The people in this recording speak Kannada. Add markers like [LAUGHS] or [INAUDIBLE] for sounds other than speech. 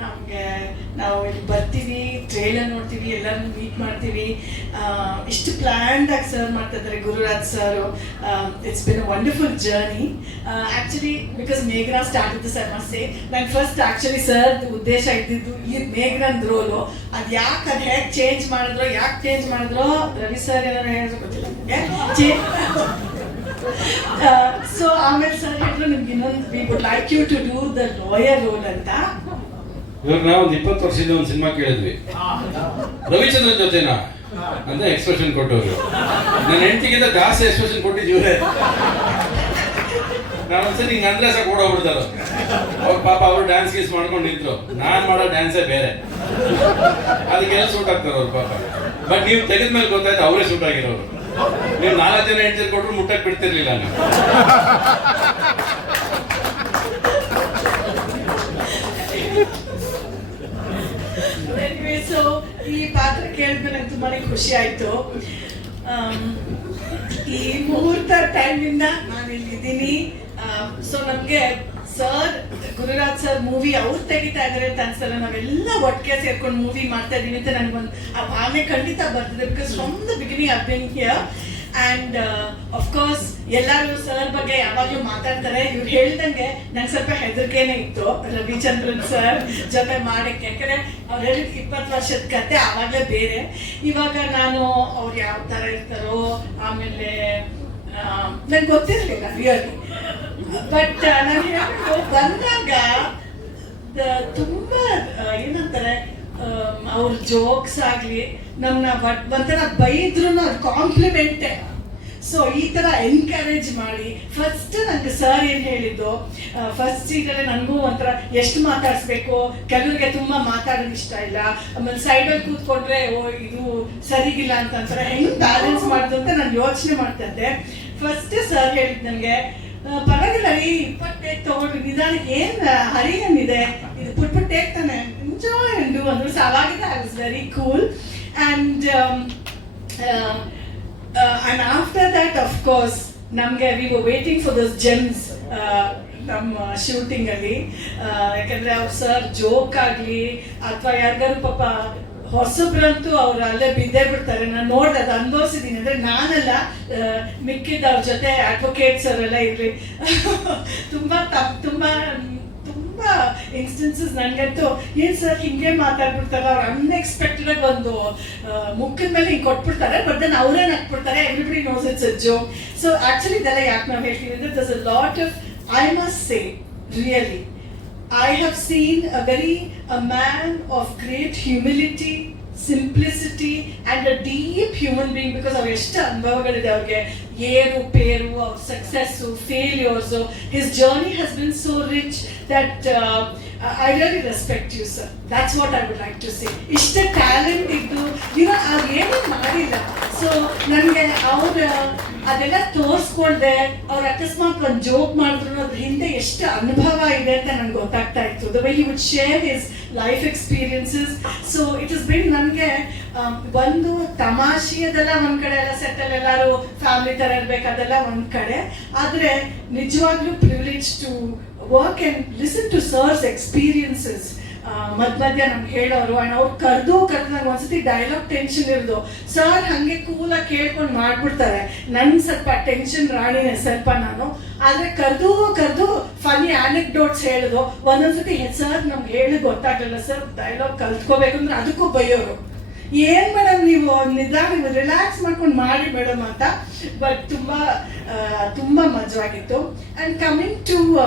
ನಮಗೆ ನಾವು ಇಲ್ಲಿ ಬರ್ತೀವಿ ಟ್ರೈಲರ್ ನೋಡ್ತೀವಿ, ಎಲ್ಲರನ್ನು ಮೀಟ್ ಮಾಡ್ತೀವಿ. ಇಷ್ಟು ಪ್ಲ್ಯಾಂಡ್ ಆಗಿ ಸರ್ವ್ ಮಾಡ್ತಾ ಇದ್ದಾರೆ Gururaj sir. It's been a wonderful journey actually because ಮೇಘ್ರಾ start ಇತ್ತು ಸರ್ ಮಸ್ಸೆ ನಾನು ಫಸ್ಟ್ ಆ್ಯಕ್ಚುಲಿ ಸರ್ ಉದ್ದೇಶ ಇದ್ದಿದ್ದು ಈ ಮೇಘ್ರಂದ್ ರೋಲು ಅದು ಯಾಕೆ ಅದು ಹೇಗೆ ಚೇಂಜ್ ಮಾಡಿದ್ರು, ಯಾಕೆ ಚೇಂಜ್ ಮಾಡಿದ್ರು ರವಿ ಸರ್ ಏನಾರು ಹೇಳಿದ್ರು ಗೊತ್ತಿಲ್ಲ ನನಗೆ. ಸೊ ಆಮೇಲೆ ಸರ್ ಹೇಳಿದ್ರು, ನಿಮ್ಗೆ ಇನ್ನೊಂದು we would like you to do the lawyer role ಅಂತ. ಇವಾಗ ನಾವು ಒಂದು ಇಪ್ಪತ್ತು ವರ್ಷದಿಂದ ಒಂದು ಸಿನಿಮಾ ಕೇಳಿದ್ವಿ. ರವಿಚಂದ್ರನ್ ಜೊತೆನಾ? ಅಂತ ಎಕ್ಸ್ಪ್ರೆಷನ್ ಕೊಟ್ಟವರು. ನನ್ನ ಹೆಂಡತಿಗಿಂತ ಜಾಸ್ತಿ ಎಕ್ಸ್ಪ್ರೆಷನ್ ಕೊಟ್ಟಿದ್ದೀವಿ ನಾನು ಒಂದ್ಸರಿ ನಿಂಗೆ ಅಂದ್ರೆ ಸಾಕು ಓಡೋಗ್ಬಿಡ್ತಾರ ಅವ್ರ ಪಾಪ ಅವರು ಡ್ಯಾನ್ಸ್ ಗೀಸ್ ಮಾಡ್ಕೊಂಡು ನಿಂತ್ರು. ನಾನು ಮಾಡೋ ಡ್ಯಾನ್ಸೇ ಬೇರೆ. ಅದಕ್ಕೆಲ್ಲ ಸೂಟ್ ಆಗ್ತಾರೆ ಅವ್ರ ಪಾಪ. ಬಟ್ ನೀವು ತೆಗೆದ ಮೇಲೆ ಗೊತ್ತಾಯ್ತು ಅವರೇ ಸೂಟ್ ಆಗಿರೋರು. ನೀವು ನಾಲ್ಕು ಜನ ಹೆಂಡತಿ ಕೊಟ್ಟರು ಮುಟ್ಟಕ್ಕೆ ಬಿಡ್ತಿರ್ಲಿಲ್ಲ ನೀವು ಸೊ ಈ ಪಾತ್ರ ಕೇಳಿದ್ರೆ ನಂಗೆ ತುಂಬಾನೇ ಖುಷಿ ಆಯ್ತು. ಈ ಮುಹೂರ್ತ ಟೈಮಿಂದ ನಾನು ಇಲ್ಲಿದ್ದೀನಿ ಸೊ ನಮಗೆ ಸರ್ ಗುರುರಾಜ್ ಸರ್ ಮೂವಿ ಅವ್ರು ತೆಗಿತಾ ಇದಾರೆ ಅಂತ ಅನ್ಸಲ್ಲ. ನಾವೆಲ್ಲ ಒಟ್ಟಿಗೆ ಸೇರ್ಕೊಂಡು ಮೂವಿ ಮಾಡ್ತಾ ಇದ್ದೀನಿ ಅಂತ ನನಗೊಂದು ಆ ಭಾವನೆ ಖಂಡಿತ ಬರ್ತದೆ. Because from the beginning here and course ಎಲ್ಲರೂ ಸರ್ ಬಗ್ಗೆ ಯಾವಾಗಲೂ ಮಾತಾಡ್ತಾರೆ. ಇವ್ರು ಹೇಳ್ದಂಗೆ ನಂಗೆ ಸ್ವಲ್ಪ ಹೆದರಿಕೆನೆ ಇತ್ತು, ರವಿಚಂದ್ರನ್ ಸರ್ ಜೊತೆ ಮಾಡಕ್ಕೆ. ಯಾಕಂದ್ರೆ ಅವ್ರು ಹೇಳಿದ ಇಪ್ಪತ್ತು ವರ್ಷದ ಕತೆ ಆವಾಗಲೇ ಬೇರೆ. ಇವಾಗ ನಾನು ಅವ್ರು ಯಾವ ಥರ ಇರ್ತಾರೋ, ಆಮೇಲೆ ನಂಗೆ ಗೊತ್ತಿರಲಿಲ್ಲ ರಿಯಲಿ ಬಟ್ ನಾನು ಬಂದಾಗ ತುಂಬ ಅವ್ರ ಜೋಕ್ಸ್ ಆಗ್ಲಿ ನಮ್ಮನ್ನ ಬಟ್ ಒಂಥರ ಬೈದ್ರು ಅದು ಕಾಂಪ್ಲಿಮೆಂಟೇ ಸೊ ಈ ತರ ಎನ್ಕರೇಜ್ ಮಾಡಿ ಫಸ್ಟ್ ನನಗೆ ಸರ್ ಏನು ಹೇಳಿದ್ದು ಫಸ್ಟ್ ಸೀಟಲ್ಲಿ ನನಗೂ ಒಂಥರ ಎಷ್ಟು ಮಾತಾಡಿಸ್ಬೇಕು, ಕೆಲವರಿಗೆ ತುಂಬಾ ಮಾತಾಡೋದು ಇಷ್ಟ ಇಲ್ಲ. ಆಮೇಲೆ ಸೈಡಲ್ಲಿ ಕೂತ್ಕೊಂಡ್ರೆ, ಓ, ಇದು ಸರಿಗಿಲ್ಲ ಅಂತ ಅಂತಾರೆ ಹೆಂಗ್ ಬ್ಯಾಲೆನ್ಸ್ ಮಾಡೋದು ಅಂತ ನಾನು ಯೋಚನೆ ಮಾಡ್ತಾ ಇದ್ದೆ ಫಸ್ಟ್ ಸರ್ ಹೇಳಿದ್ ನನಗೆ ಪರವಾಗಿಲ್ಲ ರೀ ಇಪ್ಪತ್ತೈದು ತಗೊಂಡ್ರಿ ನಿಧಾನಕ್ಕೆ ಏನು ಹರಿ ಏನಿದೆ ಇದು ಪುಟ್ ಪುಟ್ ತಾನೆ? ಎಂಜಾಯ್ ಸಾವಾಗಿದೆ ಅವಾಗಿಂದ I was very cool and and after that of course ನಮಗೆ we were waiting for those gems ನಮ್ಮ ಶೂಟಿಂಗಲ್ಲಿ ಯಾಕಂದರೆ ಅವ್ರು ಯಾಕಂದ್ರೆ ಅವ್ರ ಸರ್ ಜೋಕ್ ಆಗಲಿ, ಅಥವಾ ಯಾರಿಗಾರು ಪಾಪ ಹೊಸಬ್ರಂತೂ ಅವ್ರು ಅಲ್ಲೇ ಬಿದ್ದೇ ಬಿಡ್ತಾರೆ. ನಾನು ನೋಡ್ದೆ, ಅದು ಅನುಭವಿಸಿದ್ದೀನಿ ಅಂದ್ರೆ ನಾನಲ್ಲ ಮಿಕ್ಕಿದ್ದ ಮಿಕ್ಕಿದ ಅವ್ರ ಜೊತೆ ಅಡ್ವೊಕೇಟ್ಸ್ ಅವರೆಲ್ಲ ಇರ್ಲಿ. [LAUGHS] ತುಂಬಾ ತಪ್ಪು ತುಂಬಾ ತುಂಬಾ ಇನ್ಸ್ಟೆನ್ಸಸ್ ನನಗಂತೂ ಏನ್ ಸರ್ ಹಿಂಗೆ ಮಾತಾಡ್ಬಿಡ್ತಾರೆ ಅವ್ರು ಅನ್ಎಕ್ಸ್ಪೆಕ್ಟೆಡ್ ಆಗಿ ಒಂದು ಮುಖದ ಮೇಲೆ ಹಿಂಗೆ ಕೊಟ್ಬಿಡ್ತಾರೆ ಬಟ್ ದನ್ ಅವರೇ ನಕ್ಬಿಡ್ತಾರೆ everybody knows it's Ajju so actually ಇದೆಲ್ಲ ಯಾಕೆ ನಾವು ಹೇಳ್ತೀವಿ ಅಂದ್ರೆ thus a lot of I must say really I have seen a very a man of great humility, simplicity, and a deep human being because ಅವ್ರ ಎಷ್ಟು ಅನುಭವಗಳಿದೆ ಅವ್ರಿಗೆ. ಏರು ಪೇರು ಅವ್ರ success failures his journey has been so rich that I really respect you sir that's what I would like to say ಇಷ್ಟು ಟ್ಯಾಲೆಂಟ್ ಇದ್ದು ಇವ ಅವ್ರೇನೂ ಮಾಡಿಲ್ಲ. ಸೊ ನನಗೆ ಅವ್ರ, ಅದೆಲ್ಲ ತೋರಿಸ್ಕೊಳ್ದೆ, ಅವ್ರ ಅಕಸ್ಮಾತ್ ಒಂದು ಜೋಕ್ ಮಾಡಿದ್ರು ಅದ್ರ ಹಿಂದೆ ಎಷ್ಟು ಅನುಭವ ಇದೆ ಅಂತ ನನಗೆ ಗೊತ್ತಾಗ್ತಾ ಇತ್ತು. The way you would share his life experiences so it is been ನನಗೆ ಒಂದು ತಮಾಷೆಯದೆಲ್ಲ ಒಂದ್ ಕಡೆ ಎಲ್ಲ ಸೆಟಲ್ ಎಲ್ಲರೂ ಫ್ಯಾಮಿಲಿ ತರ ಇರ್ಬೇಕು, ಅದೆಲ್ಲ ಒಂದ್ ಕಡೆ. ಆದ್ರೆ ನಿಜವಾಗ್ಲೂ privilege to work and listen to sir's experiences ಮಧ್ಯ ಮಧ್ಯ ನಮ್ಗೆ ಹೇಳೋರು ಅಂಡ್ ಅವ್ರು ಕರೆದು ಕರೆದು ನಂಗೆ ಒಂದ್ಸತಿ ಡೈಲಾಗ್ ಟೆನ್ಷನ್ ಇರೋದು. ಸರ್ ಹಂಗೆ ಕೂಲಾಗಿ ಕೇಳ್ಕೊಂಡು ಮಾಡ್ಬಿಡ್ತಾರೆ. ನನ್ ಸ್ವಲ್ಪ ಟೆನ್ಷನ್ ರಾಣಿನೇ, ಸ್ವಲ್ಪ ನಾನು. ಆದ್ರೆ ಕರೆದು ಕರೆದು ಫನಿ ಆನೆಕ್ಡೋಟ್ಸ್ ಹೇಳೋದು. ಒಂದೊಂದ್ಸತಿ ಸರ್ ನಮ್ಗೆ ಹೇಳಿ ಗೊತ್ತಾಗಲಿಲ್ಲ. ಸರ್ ಡೈಲಾಗ್ ಕಲ್ತ್ಕೋಬೇಕು ಅಂದ್ರೆ ಅದಕ್ಕೂ ಬೈಯೋರು. ಏನ್ ಮೇಡಮ್ ನೀವು ನಿಧಾನ ರಿಲ್ಯಾಕ್ಸ್ ಮಾಡ್ಕೊಂಡು ಮಾಡಿ ಮೇಡಮ್ ಅಂತ. ಬಟ್ ತುಂಬಾ ತುಂಬಾ ಮಜವಾಗಿತ್ತು. And coming to